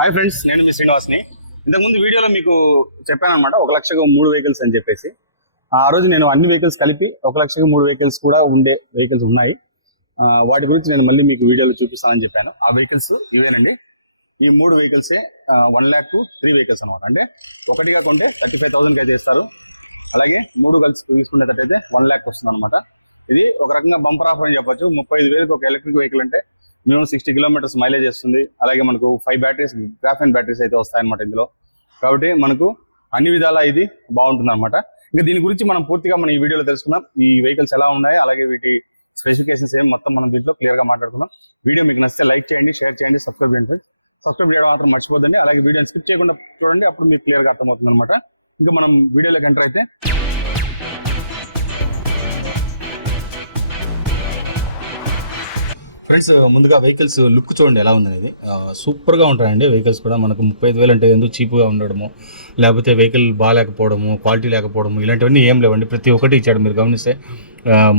Hi friends, నేను మీ శ్రీనివాస్ని. ఇంతకుముందు వీడియోలో మీకు చెప్పాను అనమాట 1,00,000కు 3 వెహికల్స్ అని చెప్పేసి. ఆ రోజు నేను అన్ని వెహికల్స్ కలిపి 1,00,000కు 3 వెహికల్స్ కూడా ఉండే వెహికల్స్ ఉన్నాయి. వాటి గురించి నేను మళ్ళీ మీకు వీడియోలో చూపిస్తానని చెప్పాను. ఆ వెహికల్స్ ఇవేనండి. ఈ 3 వెహికల్సే 1,00,000కు 3 వెహికల్స్ అనమాట. అంటే ఒకటిగా కొంటే 35,000కి అయితే ఇస్తారు. అలాగే 3 కలిసి తీసుకునేటట్టయితే 1,00,000 వస్తుంది అనమాట. ఇది ఒక రకంగా బంపర్ ఆఫర్ అని చెప్పొచ్చు. 35,000కి ఒక ఎలక్ట్రిక్ వెహికల్ అంటే మినిమం 60 కిలోమీటర్స్ మైలేజ్ వస్తుంది. అలాగే మనకు 5 బ్యాటరీస్ గ్రాఫైన్ బ్యాటరీస్ అయితే వస్తాయన్నమాట ఇందులో. కాబట్టి మనకు అన్ని విధాలా ఇది బాగుంటుంది అనమాట. ఇంకా దీని గురించి మనం పూర్తిగా మనం ఈ వీడియోలో తెలుసుకున్నాం. ఈ వెహికల్స్ ఎలా ఉన్నాయి, అలాగే వీటి స్పెసిఫికేషన్స్ ఏం మొత్తం మనం దీంట్లో క్లియర్ గా మాట్లాడుకుందాం. వీడియో మీకు నచ్చితే లైక్ చేయండి, షేర్ చేయండి, సబ్స్క్రైబ్ చేయండి. సబ్స్క్రైబ్ చేయడం మాత్రం మర్చిపోదండి. అలాగే వీడియో స్కిప్ చేయకుండా చూడండి, అప్పుడు మీకు క్లియర్ గా అర్థమవుతుంది అనమాట. ఇంకా మనం వీడియోలోకి ఎంటర్ అయితే ఫ్రెండ్స్, ముందుగా వెహికల్స్ లుక్ చూడండి ఎలా ఉందనేది. సూపర్గా ఉంటాయండి వెహికల్స్ కూడా. మనకు 35,000 అంటే ఎందుకు చీప్గా ఉండడము, లేకపోతే వెహికల్ బాగాలేకపోవడము, క్వాలిటీ లేకపోవడము, ఇలాంటివన్నీ ఏం లేవండి. ప్రతి ఒక్కటి ఇచ్చాడు. మీరు గమనిస్తే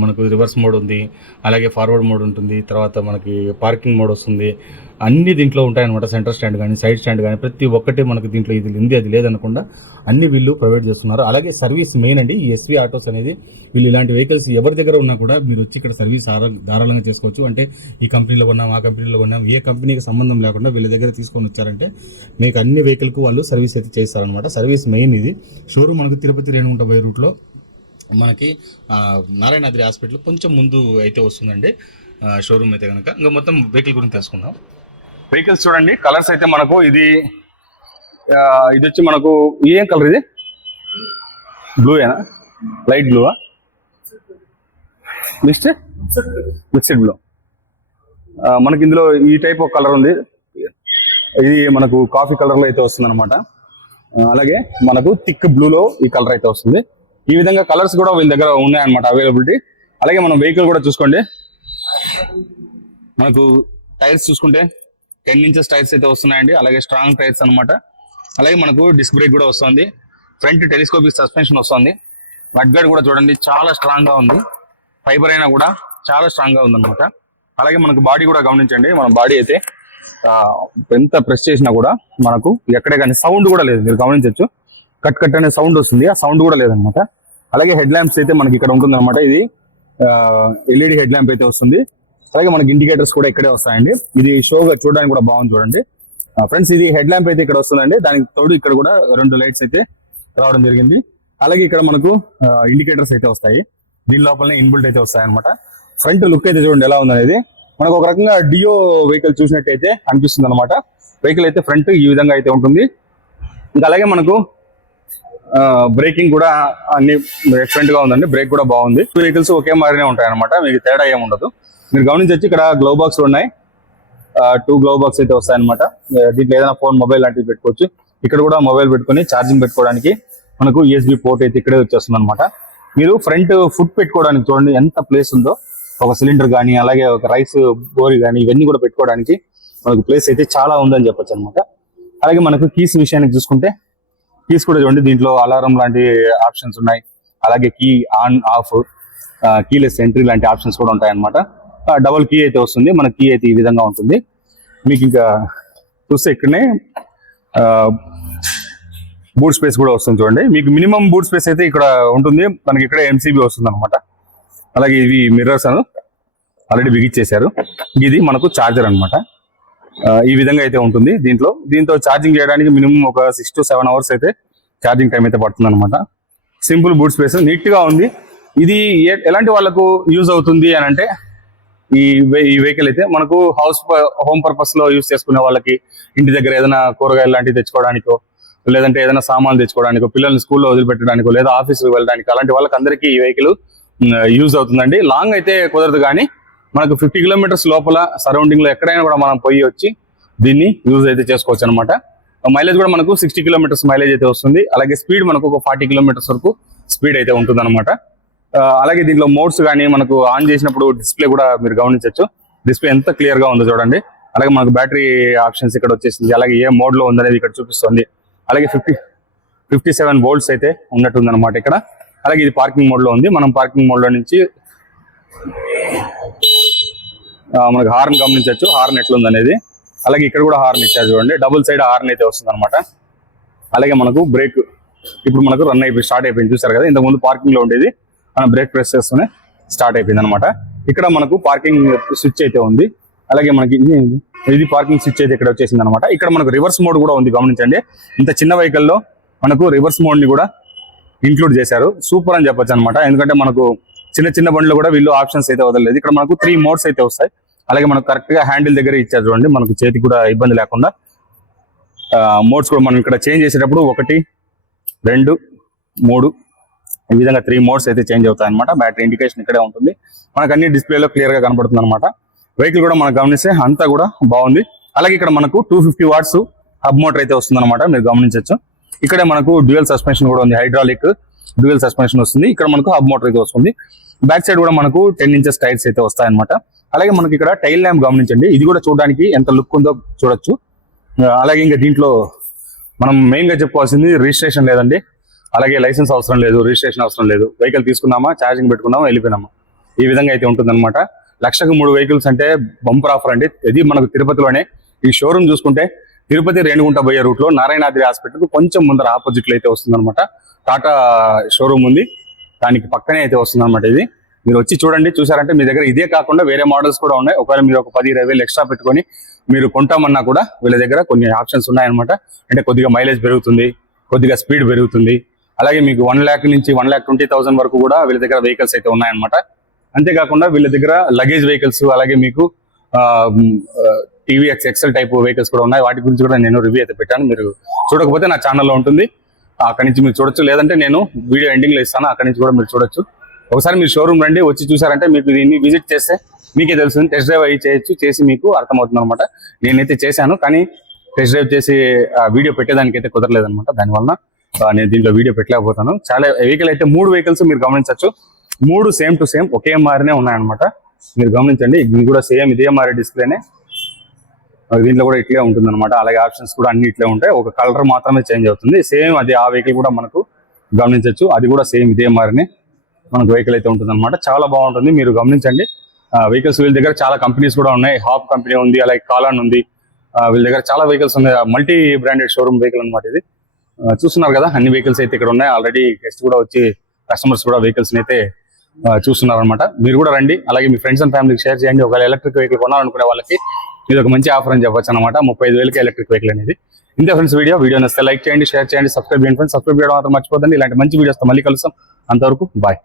మనకు రివర్స్ మోడ్ ఉంది, అలాగే ఫార్వర్డ్ మోడ్ ఉంటుంది, తర్వాత మనకి పార్కింగ్ మోడ్ వస్తుంది. అన్ని దీంట్లో ఉంటాయన్నమాట. సెంటర్ స్టాండ్ కానీ సైడ్ స్టాండ్ కానీ ప్రతి ఒక్కటి మనకు దీంట్లో ఇది ఉంది అది లేదనకుండా అన్ని వీళ్ళు ప్రొవైడ్ చేస్తున్నారు. అలాగే సర్వీస్ మెయిన్ అండి. ఈ ఎస్వి ఆటోస్ అనేది వీళ్ళు ఇలాంటి వెహికల్స్ ఎవరి దగ్గర ఉన్నా కూడా మీరు వచ్చి ఇక్కడ సర్వీస్ ధారాళంగా చేసుకోవచ్చు. అంటే ఈ కంపెనీలో కొన్నాం, ఆ కంపెనీలో కొన్నాం, ఏ కంపెనీకి సంబంధం లేకుండా వీళ్ళ దగ్గర తీసుకొని వచ్చారంటే మీకు అన్ని వెహికల్కు వాళ్ళు సర్వీస్ అయితే చేస్తారనమాట. సర్వీస్ మెయిన్ ఇది. షోరూమ్ మనకు తిరుపతి రేణుగుంట పోయే రూట్లో మనకి నారాయణాద్రి హాస్పిటల్ కొంచెం ముందు అయితే వస్తుందండి షోరూమ్ అయితే కనుక. ఇంకా మొత్తం వెహికల్ గురించి తెలుసుకుందాం. వెహికల్స్ చూడండి, కలర్స్ అయితే మనకు ఇది వచ్చి మనకు ఏం కలర్ ఇది? బ్లూయేనా? లైట్ బ్లూవా? Mixed blue. మనకి ఇందులో ఈ టైప్ ఆఫ్ కలర్ ఉంది. ఇది మనకు కాఫీ కలర్లో అయితే వస్తుంది అనమాట. అలాగే మనకు థిక్ బ్లూలో ఈ కలర్ అయితే వస్తుంది. ఈ విధంగా కలర్స్ కూడా వీళ్ళ దగ్గర ఉన్నాయన్నమాట అవైలబిలిటీ. అలాగే మనం వెహికల్ కూడా చూసుకోండి. మనకు టైర్స్ చూసుకుంటే 10 ఇంచెస్ టైర్స్ అయితే వస్తున్నాయండి. అలాగే స్ట్రాంగ్ టైర్స్ అనమాట. అలాగే మనకు డిస్క్ బ్రేక్ కూడా వస్తుంది. ఫ్రంట్ టెలిస్కోపిక్ సస్పెన్షన్ వస్తుంది. మడ్ గార్డ్ కూడా చూడండి చాలా స్ట్రాంగ్ గా ఉంది. ఫైబర్ అయినా కూడా చాలా స్ట్రాంగ్ గా ఉందన్నమాట. అలాగే మనకు బాడీ కూడా గమనించండి. మన బాడీ అయితే ఎంత ప్రెస్ చేసినా కూడా మనకు ఎక్కడే కానీ సౌండ్ కూడా లేదు. మీరు గమనించవచ్చు. కట్ అనే సౌండ్ వస్తుంది. ఆ సౌండ్ కూడా లేదనమాట. అలాగే హెడ్ ల్యాంప్స్ అయితే మనకి ఇక్కడ ఉంటుంది అనమాట. ఇది ఎల్ఈడి హెడ్ ల్యాంప్ అయితే వస్తుంది. అలాగే మనకి ఇండికేటర్స్ కూడా ఇక్కడే వస్తాయండి. ఇది షోగా చూడడానికి కూడా బాగుంది చూడండి ఫ్రెండ్స్. ఇది హెడ్ ల్యాంప్ అయితే ఇక్కడ వస్తుందండి. దానికి తోడు ఇక్కడ కూడా 2 లైట్స్ అయితే రావడం జరిగింది. అలాగే ఇక్కడ మనకు ఇండికేటర్స్ అయితే వస్తాయి. దీని లోపలనే ఇన్బిల్ట్ అయితే వస్తాయి అనమాట. ఫ్రంట్ లుక్ అయితే చూడండి ఎలా ఉందనేది. మనకు ఒక రకంగా డియో వెహికల్ చూసినట్టయితే అనిపిస్తుంది అనమాట. వెహికల్ అయితే ఫ్రంట్ ఈ విధంగా అయితే ఉంటుంది. ఇంకా అలాగే మనకు బ్రేకింగ్ కూడా అన్ని ఎక్సలెంట్ గా ఉందండి. బ్రేక్ కూడా బాగుంది. వెహికల్స్ ఒకే మాదిరినే ఉంటాయి అనమాట. మీకు తేడా ఏమి ఉండదు. మీరు గమనించవచ్చు. ఇక్కడ గ్లో బాక్స్ ఉన్నాయి. 2 గ్లో బాక్స్ అయితే వస్తాయన్నమాట. దీంట్లో ఏదైనా ఫోన్, మొబైల్ లాంటివి పెట్టుకోవచ్చు. ఇక్కడ కూడా మొబైల్ పెట్టుకుని ఛార్జింగ్ పెట్టుకోవడానికి మనకు USB పోర్ట్ అయితే ఇక్కడే వచ్చేస్తుంది అనమాట. మీరు ఫ్రంట్ ఫుడ్ పెట్టుకోవడానికి చూడండి ఎంత ప్లేస్ ఉందో. ఒక సిలిండర్ కానీ, అలాగే ఒక రైస్ బోరి కానీ, ఇవన్నీ కూడా పెట్టుకోవడానికి మనకు ప్లేస్ అయితే చాలా ఉందని చెప్పొచ్చు అనమాట. అలాగే మనకు కీస్ విషయానికి చూసుకుంటే కీస్ కూడా చూడండి. దీంట్లో అలారం లాంటి ఆప్షన్స్ ఉన్నాయి. అలాగే key on off, keyless entry లాంటి ఆప్షన్స్ కూడా ఉంటాయి అనమాట. డబుల్ కీ అయితే వస్తుంది. మన కీ అయితే ఈ విధంగా ఉంటుంది. మీకు ఇంకా చూస్తే ఇక్కడనే బూట్ స్పేస్ కూడా వస్తుంది చూడండి. మీకు మినిమం బూట్ స్పేస్ అయితే ఇక్కడ ఉంటుంది. మనకి ఇక్కడ MCB వస్తుంది అనమాట. అలాగే ఇవి మిర్రర్స్ ఆల్రెడీ బిగిచ్చేసారు. ఇది మనకు చార్జర్ అనమాట. ఈ విధంగా అయితే ఉంటుంది. దీంతో ఛార్జింగ్ చేయడానికి మినిమం ఒక 6 to 7 అవర్స్ అయితే ఛార్జింగ్ టైం అయితే పడుతుంది అనమాట. సింపుల్ బూట్ స్పేస్, నీట్ గా ఉంది. ఇది ఎలాంటి వాళ్ళకు యూజ్ అవుతుంది అని అంటే ఈ వెహికల్ అయితే మనకు హోమ్ పర్పస్ లో యూజ్ చేసుకునే వాళ్ళకి, ఇంటి దగ్గర ఏదైనా కూరగాయలు లాంటివి తెచ్చుకోవడానికో, లేదంటే ఏదైనా సామాన్లు తెచ్చుకోవడానికో, పిల్లల్ని స్కూల్లో వదిలిపెట్టడానికో, లేదా ఆఫీస్కి వెళ్ళడానికి, అలాంటి వాళ్ళకి అందరికీ ఈ వెహికల్ యూజ్ అవుతుందండి. లాంగ్ అయితే కుదరదు కానీ మనకు 50 కిలోమీటర్స్ లోపల సరౌండింగ్ లో ఎక్కడైనా కూడా మనం పోయి వచ్చి దీన్ని యూజ్ అయితే చేసుకోవచ్చు అనమాట. మైలేజ్ కూడా మనకు 60 కిలోమీటర్స్ మైలేజ్ అయితే వస్తుంది. అలాగే స్పీడ్ మనకు ఒక 40 కిలోమీటర్స్ వరకు స్పీడ్ అయితే ఉంటుంది అనమాట. అలాగే దీంట్లో మోడ్స్ కానీ మనకు ఆన్ చేసినప్పుడు డిస్ప్లే కూడా మీరు గమనించవచ్చు. డిస్ప్లే ఎంత క్లియర్ గా ఉందో చూడండి. అలాగే మనకు బ్యాటరీ ఆప్షన్స్ ఇక్కడ వచ్చేసింది. అలాగే ఏ మోడ్ లో ఉందనేది ఇక్కడ చూపిస్తుంది. అలాగే 57 వోల్ట్స్ అయితే ఉన్నట్టుంది అనమాట ఇక్కడ. అలాగే ఇది పార్కింగ్ మోడ్ లో ఉంది. మనం పార్కింగ్ మోడ్ లో నుంచి మనకు హార్న్ గమనించవచ్చు. హార్న్ ఎట్లుంది అనేది అలాగే ఇక్కడ కూడా హార్న్ ఇచ్చారు చూడండి, డబుల్ సైడ్ హార్న్ అయితే వస్తుంది అనమాట. అలాగే మనకు బ్రేక్ ఇప్పుడు మనకు రన్ అయిపోయి స్టార్ట్ అయిపోయింది, చూసారు కదా. ఇంతకుముందు పార్కింగ్ లో ఉండేది, మనం బ్రేక్ ప్రెస్ చేస్తూనే స్టార్ట్ అయిపోయింది అనమాట. ఇక్కడ మనకు పార్కింగ్ స్విచ్ అయితే ఉంది. అలాగే మనకి ఇది పార్కింగ్ స్విచ్ అయితే ఇక్కడ వచ్చేసింది అనమాట. ఇక్కడ మనకు రివర్స్ మోడ్ కూడా ఉంది, గమనించండి. ఇంత చిన్న వెహికల్ లో మనకు రివర్స్ మోడ్ ని కూడా ఇంక్లూడ్ చేశారు. సూపర్ అని చెప్పొచ్చు అనమాట. ఎందుకంటే మనకు చిన్న బండ్లు కూడా వీళ్ళు ఆప్షన్స్ అయితే వదలలేదు. ఇక్కడ మనకు 3 మోడ్స్ అయితే వస్తాయి. అలాగే మనకు కరెక్ట్ గా హ్యాండిల్ దగ్గర ఇచ్చారు చూడండి, మనకు చేతికి కూడా ఇబ్బంది లేకుండా. మోడ్స్ కూడా మనం ఇక్కడ చేంజ్ చేసేటప్పుడు 1, 2, 3 ఈ విధంగా 3 మోడ్స్ అయితే చేంజ్ అవుతాయి అనమాట. బ్యాటరీ ఇండికేషన్ ఇక్కడే ఉంటుంది, మనకు అన్ని డిస్ప్లేలో క్లియర్ గా కనబడుతుంది అనమాట. వెహికల్ కూడా మనం గమనిస్తే అంతా కూడా బాగుంది. అలాగే ఇక్కడ మనకు 250 వాట్స్ హబ్ మోటార్ అయితే వస్తుంది అనమాట, మీరు గమనించవచ్చు. ఇక్కడే మనకు డ్యూయల్ సస్పెన్షన్ కూడా ఉంది, హైడ్రాలిక్ డ్యూయల్ సస్పెన్షన్ వస్తుంది. ఇక్కడ మనకు హబ్ మోటార్ అయితే వస్తుంది. బ్యాక్ సైడ్ కూడా మనకు 10 ఇంచెస్ టైర్స్ అయితే వస్తాయన్నమాట. అలాగే మనకి ఇక్కడ టైల్ ల్యాంప్ గమనించండి, ఇది కూడా చూడడానికి ఎంత లుక్ ఉందో చూడొచ్చు. అలాగే ఇంకా దీంట్లో మనం మెయిన్ గా చెప్పుకోవాల్సింది రిజిస్ట్రేషన్ లేదండి, అలాగే లైసెన్స్ అవసరం లేదు, రిజిస్ట్రేషన్ అవసరం లేదు. వెహికల్ తీసుకున్నామా, ఛార్జింగ్ పెట్టుకున్నామా, వెళ్ళిపోయినామా, ఈ విధంగా అయితే ఉంటుంది అనమాట. 1,00,000 వెహికల్స్ అంటే బంపర్ ఆఫర్ అండి. ఇది మనకు తిరుపతిలోనే. ఈ షోరూమ్ చూసుకుంటే తిరుపతి రేణిగుంట పోయే రూట్ లో నారాయణాద్రి హాస్పిటల్ కొంచెం ముందర ఆపోజిట్ లో అయితే వస్తుంది అనమాట. టాటా షోరూమ్ ఉంది, దానికి పక్కనే అయితే వస్తుంది అనమాట. ఇది మీరు వచ్చి చూడండి. చూసారంటే మీ దగ్గర ఇదే కాకుండా వేరే మోడల్స్ కూడా ఉన్నాయి. ఒకవేళ మీరు ఒక 10-20 వేలు ఎక్స్ట్రా పెట్టుకొని మీరు కొంటామన్నా కూడా వీళ్ళ దగ్గర కొన్ని ఆప్షన్స్ ఉన్నాయన్నమాట. అంటే కొద్దిగా మైలేజ్ పెరుగుతుంది, కొద్దిగా స్పీడ్ పెరుగుతుంది. అలాగే మీకు 1 lakh నుంచి 1,20,000 వరకు కూడా వీళ్ళ దగ్గర వెహికల్స్ అయితే ఉన్నాయన్నమాట. అంతేకాకుండా వీళ్ళ దగ్గర లగేజ్ వెహికల్స్, అలాగే మీకు టీవీఎక్స్ ఎక్సెల్ టైప్ వెహికల్స్ కూడా ఉన్నాయి. వాటి గురించి కూడా నేను రివ్యూ అయితే పెట్టాను, మీరు చూడకపోతే నా ఛానల్లో ఉంటుంది, అక్కడి నుంచి మీరు చూడొచ్చు. లేదంటే నేను వీడియో ఎండింగ్ లో ఇస్తాను, అక్కడి నుంచి కూడా మీరు చూడొచ్చు. ఒకసారి మీరు షోరూమ్ రండి, వచ్చి చూసారంటే మీకు దీన్ని విజిట్ చేస్తే మీకే తెలుస్తుంది. టెస్ట్ డ్రైవ్ అయ్యి చేయొచ్చు, చేసి మీకు అర్థమవుతుంది అనమాట. నేనైతే చేశాను, కానీ టెస్ట్ డ్రైవ్ చేసి వీడియో పెట్టేదానికి అయితే కుదరలేదనమాట. దానివల్ల నేను దీంట్లో వీడియో పెట్టలేకపోతాను. చాలా వెహికల్ అయితే 3 వెహికల్స్ మీరు గమనించవచ్చు. 3 same to same okay Marine ఉన్నాయన్నమాట. మీరు గమనించండి, ఇది కూడా సేమ్ ఇదే మారే డిస్ప్లేనే, దీంట్లో కూడా ఇట్లే ఉంటుంది అనమాట. అలాగే ఆప్షన్స్ కూడా అన్ని ఇట్లే ఉంటాయి, ఒక కలర్ మాత్రమే చేంజ్ అవుతుంది. సేమ్ అదే ఆ వెహికల్ కూడా మనకు గమనించవచ్చు, అది కూడా సేమ్ ఇదే మారినే మనకు వెహికల్ అయితే ఉంటుంది అనమాట. చాలా బాగుంటుంది, మీరు గమనించండి. వెహికల్స్ వీళ్ళ దగ్గర చాలా కంపెనీస్ కూడా ఉన్నాయి. హాప్ కంపెనీ ఉంది, అలాగే కాలాన్ ఉంది. వీళ్ళ దగ్గర చాలా వెహికల్స్ ఉన్నాయి. మల్టీ బ్రాండెడ్ షోరూమ్ వెహికల్ అనమాట ఇది. చూస్తున్నారు కదా, అన్ని వెహికల్స్ అయితే ఇక్కడ ఉన్నాయి. ఆల్రెడీ గెస్ట్ కూడా వచ్చి కస్టమర్స్ కూడా వెహికల్స్ అయితే చూస్తున్నారు అనమాట. మీరు కూడా రండి, అలాగే మీ ఫ్రెండ్స్ అండ్ ఫ్యామిలీకి షేర్ చేయండి. ఒకవేళ ఎలక్ట్రిక్ వెహికల్ కొనాలనుకునే వాళ్ళకి ఇది ఒక మంచి ఆఫర్ అని చెప్పొచ్చు అనమాట. 35,000కి ఎలక్ట్రిక్ వెహికల్ అనేది. ఇంతే ఫ్రెండ్స్ వీడియో నచ్చితే లైక్ చేయండి, షేర్ చేయండి, సబ్స్క్రైబ్ చేయండి ఫ్రెండ్స్. సబ్స్క్రైబ్ చేయడం మాత్రం మర్చిపోదండి. ఇలాంటి మంచి వీడియోస్తో మళ్ళీ కలుస్తాం. అంతవరకు బాయ్.